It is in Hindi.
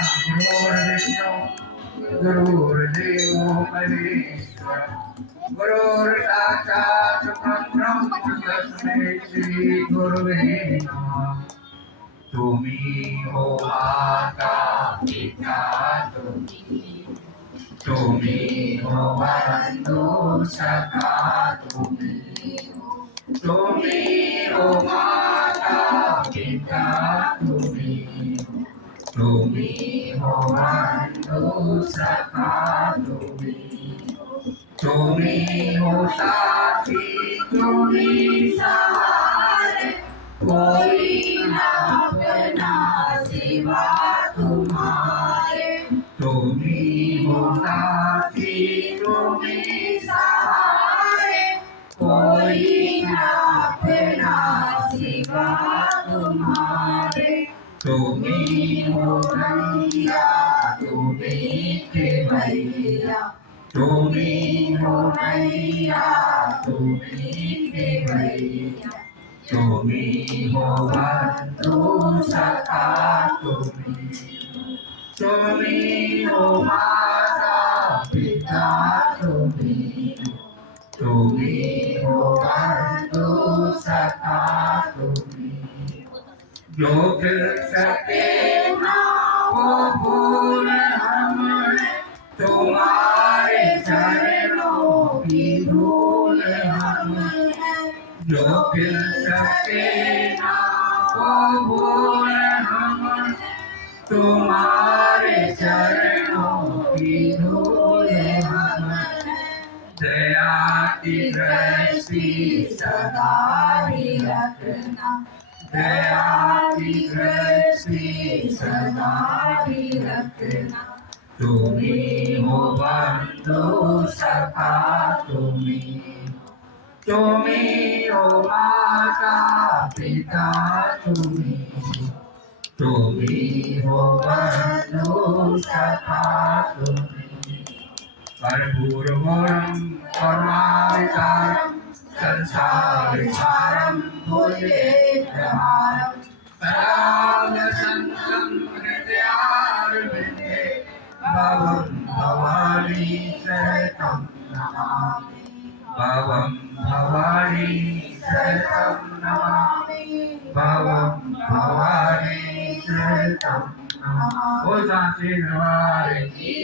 गुरुर्विष्णु गुरुर्देवो महेश्वर गुरुर्साक्षात् परब्रह्म तस्मै श्री गुरुवे नमः। तुम्ही हो माता पिता तुम्ही हो बंधु सखा तुम्ही हो माता पिता तुम्ही हो बंधु सखा तुम्ही हो साथी तुम्ही सहारे कोई ना अपना सिवा तुम्हारे तुम्ही हो साथी तुम्ही सहारे कोई ना अपना सिवा तुम्हारे तुम्ही हो नैया तुम्ही के भैया तुम्ही हो नैया तुम्ही के भैया तुम्ही हो बंधु सखा तुम्ही हो माता पिता तुम्ही हो बंधु सखा जो फिर सके ना वो भूल हम तुम्हारे चरणों की धूल हम जो फिर सके ना वो भूल हम तुम्हारे चरणों की धूल हम दया की दृष्टि सदा ही रखना दया की दृष्टि सदा ही रखना तुम्ही हो बंधु सखा तुम्ही हो माता पिता तुम्ही हो बंधु सखा कर्पूरगौरं करुणावतारं संसारसारं भुजगेन्द्रहारं सदा वसन्तं हृदयारविन्दे भवं भवानी सहितं नमामि भवं भवानी सहितं नमामि भवं भवानी सहितं नमामि। ओ सांची दरबार की